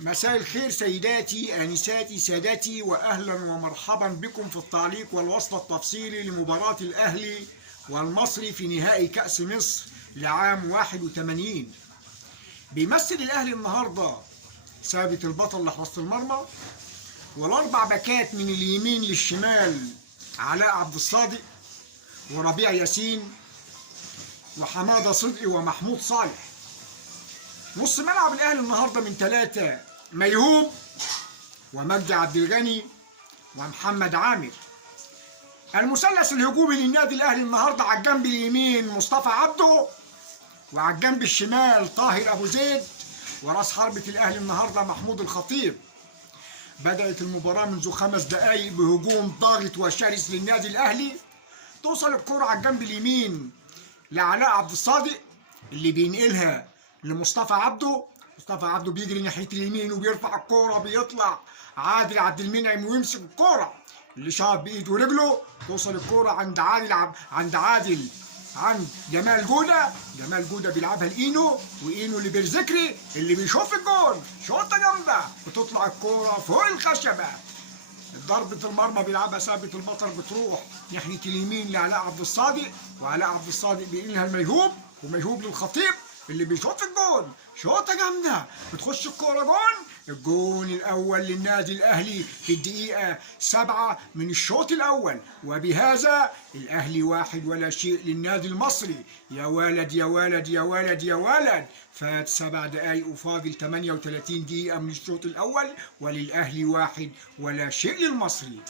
مساء الخير سيداتي آنساتي سادتي، وأهلا ومرحبا بكم في التعليق والوصف التفصيلي لمباراة الأهلي والمصري في نهائي كأس مصر لعام 81. بيمثل الأهلي النهاردة ثابت البطل لحراسة المرمى، والأربع باكات من اليمين للشمال علاء عبد الصادق وربيع ياسين وحمادة صدقي ومحمود صالح. نص ملعب الأهلي النهارده من 3 ميهوب ومجدي عبد الغني ومحمد عامر. المثلث الهجومي للنادي الأهلي النهارده على الجنب اليمين مصطفى عبده، وعلى الجنب الشمال طاهر أبو زيد، وراس حربة الأهلي النهارده محمود الخطيب. بدأت المباراة منذ 5 دقايق بهجوم ضاغط وشرس للنادي الأهلي. توصل الكرة على الجنب اليمين لعلاء عبد الصادق اللي بينقلها لمصطفى عبده. مصطفى عبده بيجري ناحية اليمين وبيرفع الكرة، بيطلع عادل عبد المنعم ويمسك الكرة اللي شاط بإيده ورجله. توصل الكرة عند جمال جودة. جمال جودة بيلعبها لإينو، وإينو اللي بيرزكري اللي بيشوف الجول شوطة جامدة، بتطلع الكرة فوق الخشبة. ضربة المرمى بيلعبها ثابت البطل، بتروح ناحية اليمين لعلاء عبد الصادق، وعلاء عبد الصادق بينقلها لميهوب، وميهوب للخطيب اللي بيشوط الجول شوطة جامدة، بتخش الكورة جول. الجول الأول للنادي الأهلي في الدقيقة 7 من الشوط الأول، وبهذا الأهلي 1-0 للنادي المصري. يا ولد يا ولد يا ولد يا ولد، فات 7 دقايق وفاضل 38 دقيقة من الشوط الأول، وللأهلي 1-0 للمصري.